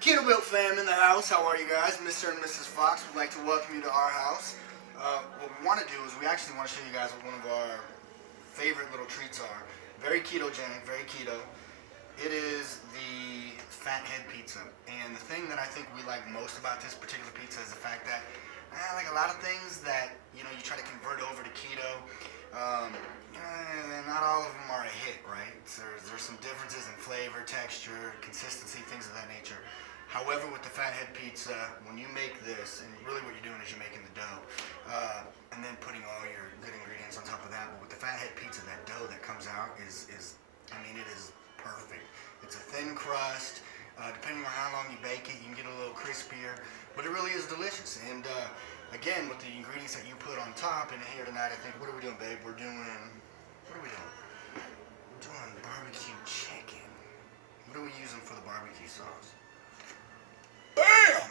Keto Built fam in the house. How are you guys? Mr. and Mrs. Fox would like to welcome you to our house. What we want to do is we actually want to show you guys what one of our favorite little treats are. Very ketogenic, very keto. It is the Fathead Pizza. And the thing that I think we like most about this particular pizza is the fact that, like a lot of things that, you try to convert over to keto, not all of them are a hit, right? So there's some differences in flavor, texture, consistency, things of that nature. However, with the Fathead Pizza, when you make this, and really what you're doing is you're making the dough, and then putting all your good ingredients on top of that. But with the Fathead Pizza, that dough that comes out it is perfect. It's a thin crust. Depending on how long you bake it, you can get a little crispier, but it really is delicious. And again, with the ingredients that you put on top, and here tonight, I think, what are we doing, babe? We're doing barbecue chicken. What are we using for the barbecue sauce? Bam!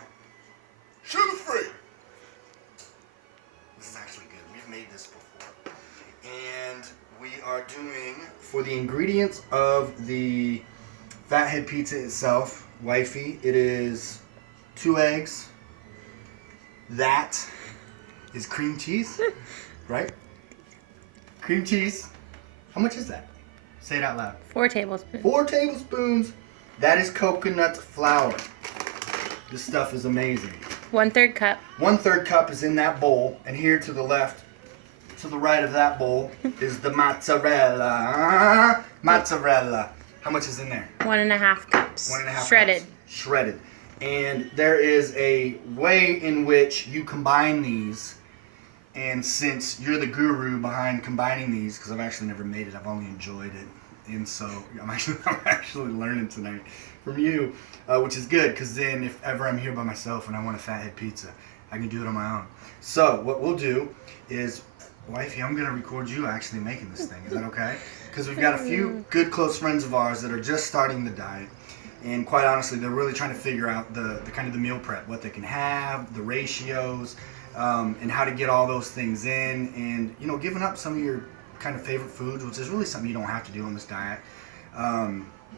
Sugar-free! This is actually good. We've made this before. And we are doing, for the ingredients of the Fathead Pizza itself, wifey, it is 2 eggs. That is cream cheese, right? Cream cheese. How much is that? Say it out loud. 4 tablespoons. 4 tablespoons. That is coconut flour. This stuff is amazing. 1/3 cup. 1/3 cup is in that bowl, and here to the left, to the right of that bowl, is the mozzarella. Mozzarella. How much is in there? 1.5 cups. 1.5 shredded. cups. Shredded. And there is a way in which you combine these. And since you're the guru behind combining these, because I've actually never made it, I've only enjoyed it, and so I'm actually learning tonight from you, which is good, because then if ever I'm here by myself and I want a Fathead Pizza, I can do it on my own. So what we'll do is, wifey, I'm gonna record you actually making this thing. Is that okay? Because we've got a few good close friends of ours that are just starting the diet, and quite honestly, they're really trying to figure out the kind of the meal prep, what they can have, the ratios. And how to get all those things in, and giving up some of your kind of favorite foods, which is really something you don't have to do on this diet.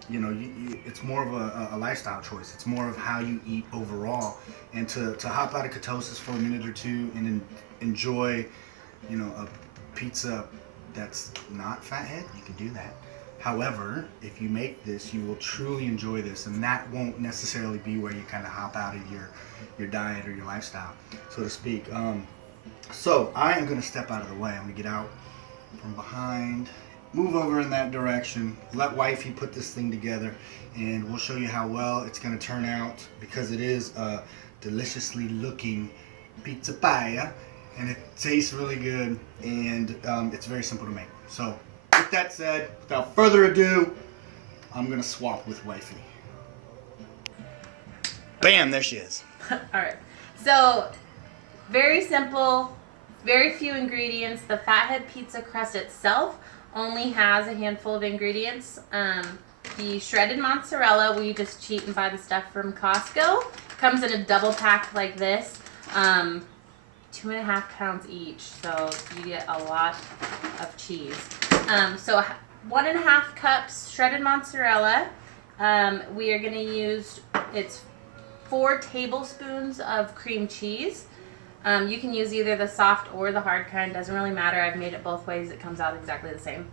It's more of a lifestyle choice. It's more of how you eat overall, and to hop out of ketosis for a minute or two and enjoy, a pizza that's not Fathead. You can do that. However, if you make this, you will truly enjoy this, and that won't necessarily be where you kind of hop out of your diet or your lifestyle, so to speak. So I am going to step out of the way. I'm going to get out from behind, move over in that direction, let wifey put this thing together, and we'll show you how well it's going to turn out, because it is a deliciously looking pizza paella, and it tastes really good, and it's very simple to make. So with that said, without further ado, I'm going to swap with wifey. Bam, there she is. Alright, so very simple, very few ingredients. The Fathead Pizza crust itself only has a handful of ingredients. The shredded mozzarella, we just cheat and buy the stuff from Costco. Comes in a double pack like this, 2.5 pounds each, so you get a lot of cheese. So 1.5 cups shredded mozzarella. We are going to use, it's 4 tablespoons of cream cheese. You can use either the soft or the hard kind, doesn't really matter. I've made it both ways, it comes out exactly the same.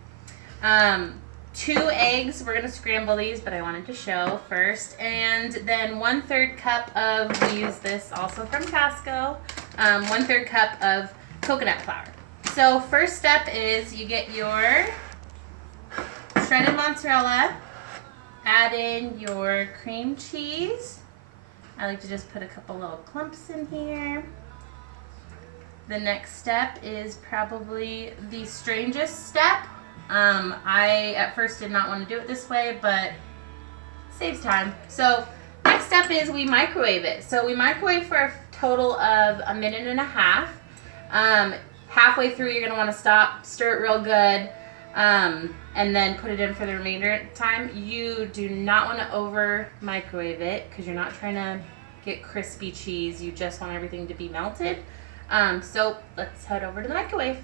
2 eggs, we're going to scramble these, but I wanted to show first. And then 1/3 cup of, we use this also from Costco, 1/3 cup of coconut flour. So first step is you get your shredded mozzarella, add in your cream cheese. I like to just put a couple little clumps in here. The next step is probably the strangest step. I at first did not want to do it this way, but saves time. So next step is we microwave it. So we microwave for a total of 1.5 minutes. Halfway through, you're going to want to stop, stir it real good, and then put it in for the remainder of the time. You do not want to over microwave it, because you're not trying to get crispy cheese. You just want everything to be melted. So let's head over to the microwave.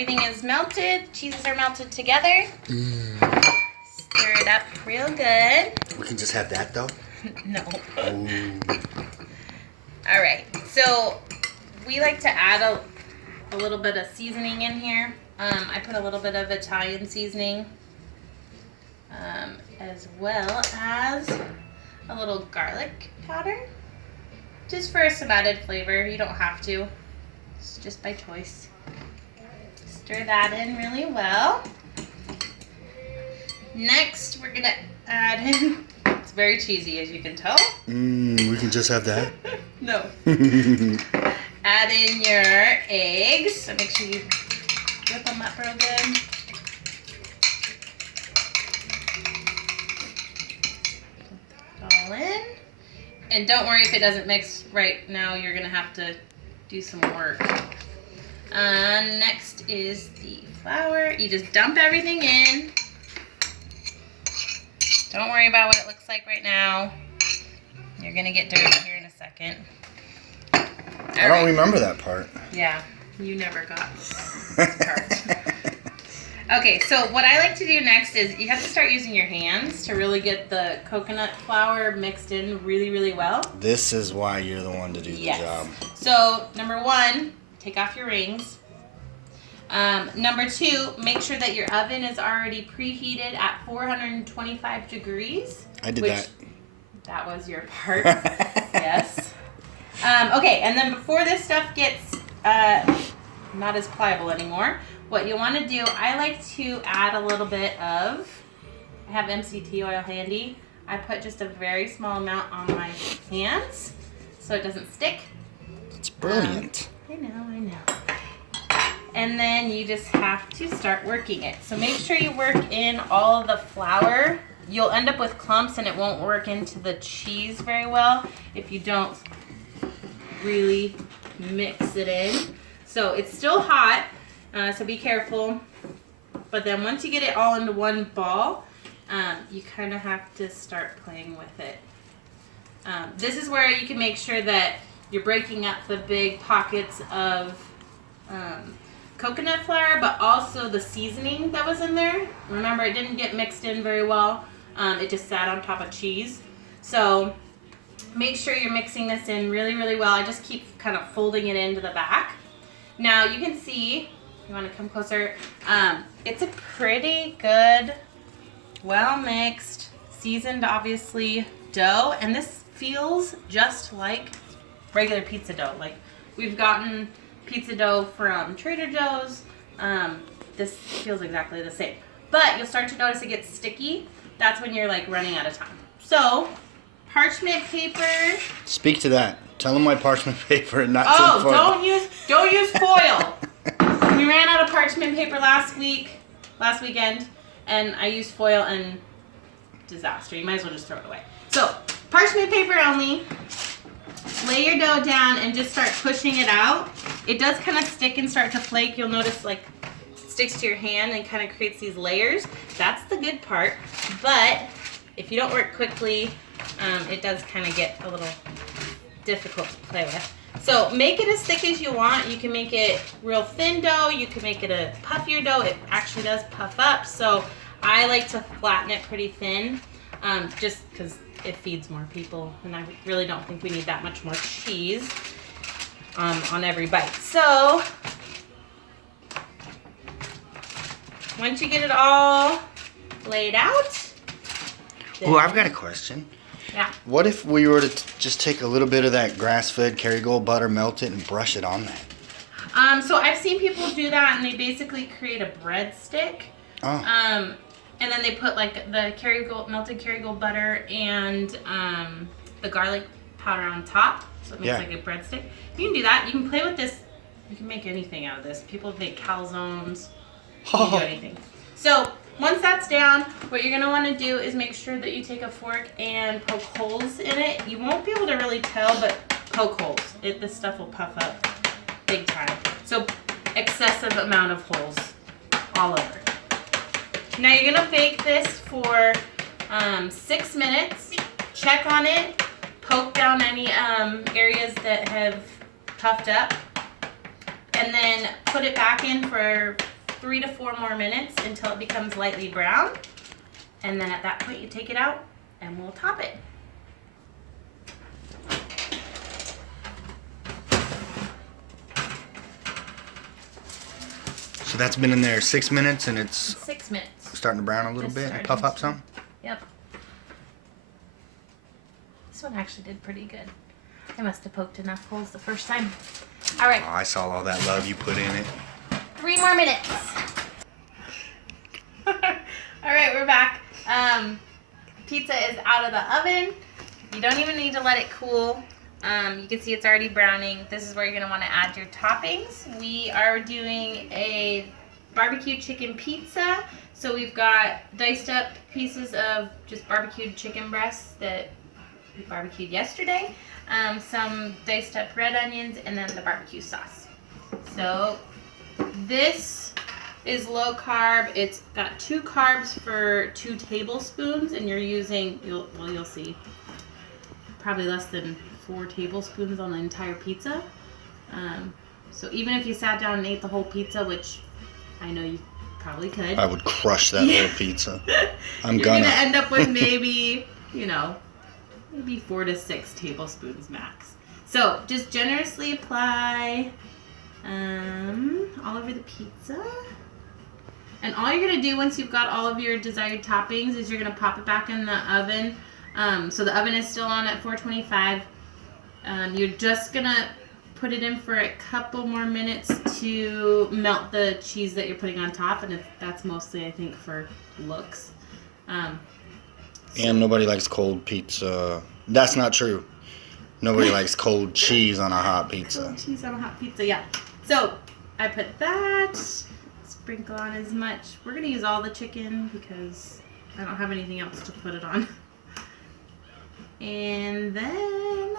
everything is melted, cheeses are melted together. Stir it up real good. We can just have that though? No. Ooh. All right, so we like to add a little bit of seasoning in here. I put a little bit of Italian seasoning, as well as a little garlic powder, just for some added flavor. You don't have to, it's just by choice. Stir that in really well. Next, we're gonna add in, it's very cheesy as you can tell. We can just have that? No. Add in your eggs, so make sure you whip them up real good. All in. And don't worry if it doesn't mix right now, you're gonna have to do some work. Next is the flour. You just dump everything in. Don't worry about what it looks like right now. You're gonna get dirty here in a second. I don't remember that part. Yeah, you never got this part. Okay, so what I like to do next is you have to start using your hands to really get the coconut flour mixed in really, really well. This is why you're the one to do the Yes. job. So, number one, take off your rings. Number two, make sure that your oven is already preheated at 425 degrees. I did that. That was your part. Yes. Okay, and then before this stuff gets not as pliable anymore, what you want to do, I like to add a little bit of, I have MCT oil handy. I put just a very small amount on my hands so it doesn't stick. It's brilliant. I know. And then you just have to start working it. So make sure you work in all of the flour. You'll end up with clumps and it won't work into the cheese very well if you don't really mix it in. So it's still hot, so be careful. But then once you get it all into one ball, you kind of have to start playing with it. This is where you can make sure that you're breaking up the big pockets of coconut flour, but also the seasoning that was in there. Remember, it didn't get mixed in very well. It just sat on top of cheese. So make sure you're mixing this in really, really well. I just keep kind of folding it into the back. Now you can see, you want to come closer, it's a pretty good, well mixed, seasoned obviously dough, and this feels just like regular pizza dough. Like we've gotten pizza dough from Trader Joe's. This feels exactly the same, but you'll start to notice it gets sticky. That's when you're like running out of time. So parchment paper. Speak to that. Tell them why parchment paper and not Oh, tinfoil. don't use foil. We ran out of parchment paper last weekend, and I used foil and disaster. You might as well just throw it away. So parchment paper only. Lay your dough down and just start pushing it out. It does kind of stick and start to flake. You'll notice like it sticks to your hand and kind of creates these layers. That's the good part. But if you don't work quickly, it does kind of get a little difficult to play with. So make it as thick as you want. You can make it real thin dough. You can make it a puffier dough. It actually does puff up. So I like to flatten it pretty thin, just because it feeds more people, and I really don't think we need that much more cheese on every bite. So once you get it all laid out. Oh, I've got a question. Yeah. What if we were to just take a little bit of that grass-fed Kerrygold butter, melt it, and brush it on that? So I've seen people do that, and they basically create a breadstick. Oh. And then they put like the melted Kerrygold butter and the garlic powder on top, so it makes like a breadstick. You can do that. You can play with this. You can make anything out of this. People make calzones. You can do anything. So once that's down, what you're gonna want to do is make sure that you take a fork and poke holes in it. You won't be able to really tell, but poke holes. This stuff will puff up big time. So excessive amount of holes all over. Now you're gonna bake this for 6 minutes. Check on it. Poke down any areas that have puffed up, and then put it back in for 3 to 4 more minutes until it becomes lightly brown. And then at that point you take it out and we'll top it. So that's been in there 6 minutes and it's 6 minutes. starting to brown a little Just bit and starting puff up to- some. Yep. This one actually did pretty good. I must have poked enough holes the first time. All right, Oh, I saw all that love you put in it. 3 more minutes. All right, we're back. Pizza is out of the oven. You don't even need to let it cool. You can see it's already browning. This is where you're gonna wanna add your toppings. We are doing a barbecue chicken pizza. So we've got diced up pieces of just barbecued chicken breasts that we barbecued yesterday. Some diced up red onions, and then the barbecue sauce. So this is low carb. It's got 2 carbs for 2 tablespoons, and you're using, you'll see, probably less than 4 tablespoons on the entire pizza. So even if you sat down and ate the whole pizza, which I know you probably could, I would crush that whole pizza. you're gonna end up with maybe, maybe 4 to 6 tablespoons max. So just generously apply all over the pizza. And all you're gonna do once you've got all of your desired toppings is you're gonna pop it back in the oven. So the oven is still on at 425. You're just gonna put it in for a couple more minutes to melt the cheese that you're putting on top, and that's mostly, I think, for looks. And nobody likes cold pizza. That's not true. Nobody likes cold cheese on a hot pizza. Cold cheese on a hot pizza, yeah. So I put that, sprinkle on as much. We're gonna use all the chicken because I don't have anything else to put it on. And then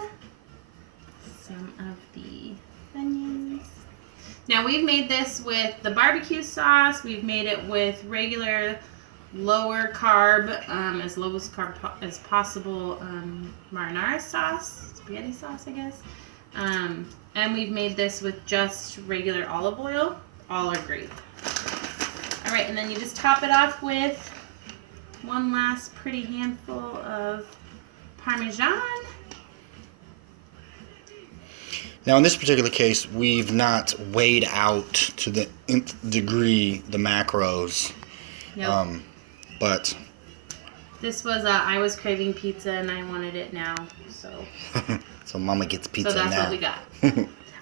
some of the onions. Now we've made this with the barbecue sauce. We've made it with regular lower carb, as low as carb as possible, marinara sauce, spaghetti sauce, I guess. And we've made this with just regular olive oil. All are great. All right, and then you just top it off with one last pretty handful of Parmesan. Now, in this particular case, we've not weighed out to the nth degree the macros. Nope. But This was I was craving pizza and I wanted it now, so. so Mama gets pizza So that's now. what we got.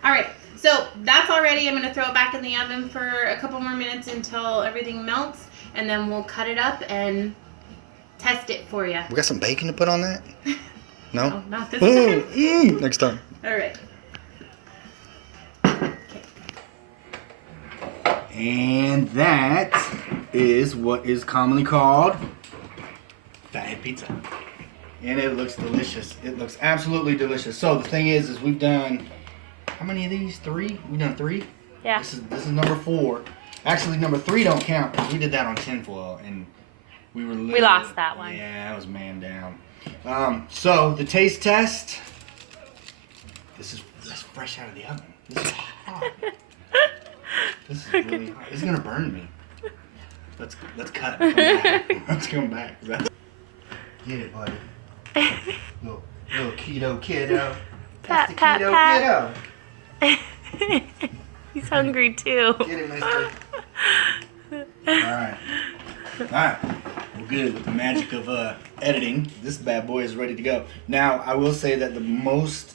All right, so that's all ready. I'm gonna throw it back in the oven for a couple more minutes until everything melts, and then we'll cut it up and test it for you. We got some bacon to put on that? No? No, not this time. Next time. All right. And that is what is commonly called Fathead Pizza. And it looks delicious. It looks absolutely delicious. So the thing is we've done, how many of these? 3? We've done 3? Yeah. This is number 4. Actually, number 3 don't count because we did that on tinfoil and we were literally, We lost that one. Yeah, that was man down. So the taste test. That's fresh out of the oven. This is hot. This is really hot. This is gonna burn me. Let's cut. Come back. Let's come back. Get it, buddy. Little keto kiddo. That's the keto kiddo. He's hungry too. Get it, mister. Alright. Alright. We're good with the magic of editing. This bad boy is ready to go. Now, I will say that the most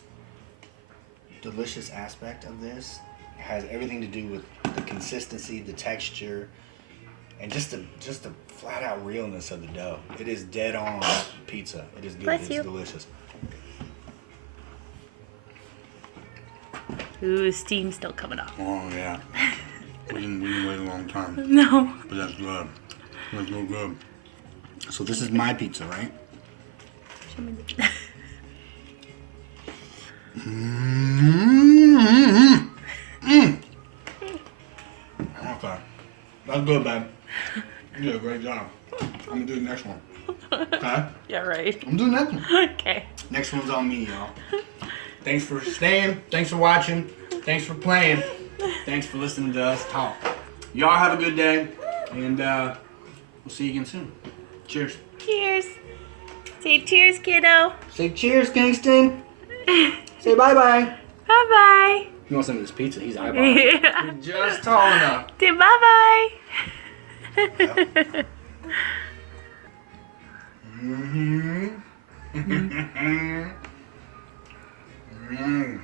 delicious aspect of this has everything to do with the consistency, the texture, and just the flat out realness of the dough. It is dead on pizza. It is good. Bless you. It's delicious. Ooh, steam's still coming off. Oh yeah. We didn't wait a long time. No. But that's good. That's real good. So this is my pizza, right? Okay. That's good, babe. You did a great job. I'm gonna do the next one. Okay? Yeah, right. I'm doing the next one. Okay. Next one's on me, y'all. Thanks for staying. Thanks for watching. Thanks for playing. Thanks for listening to us talk. Y'all have a good day, and we'll see you again soon. Cheers. Cheers. Say cheers, kiddo. Say cheers, Kingston. Say bye-bye. Bye-bye. He wants some of this pizza. He's eyeballing. Yeah. He's just tall enough. Say bye-bye. Yep. Mm-hmm. Mm-hmm.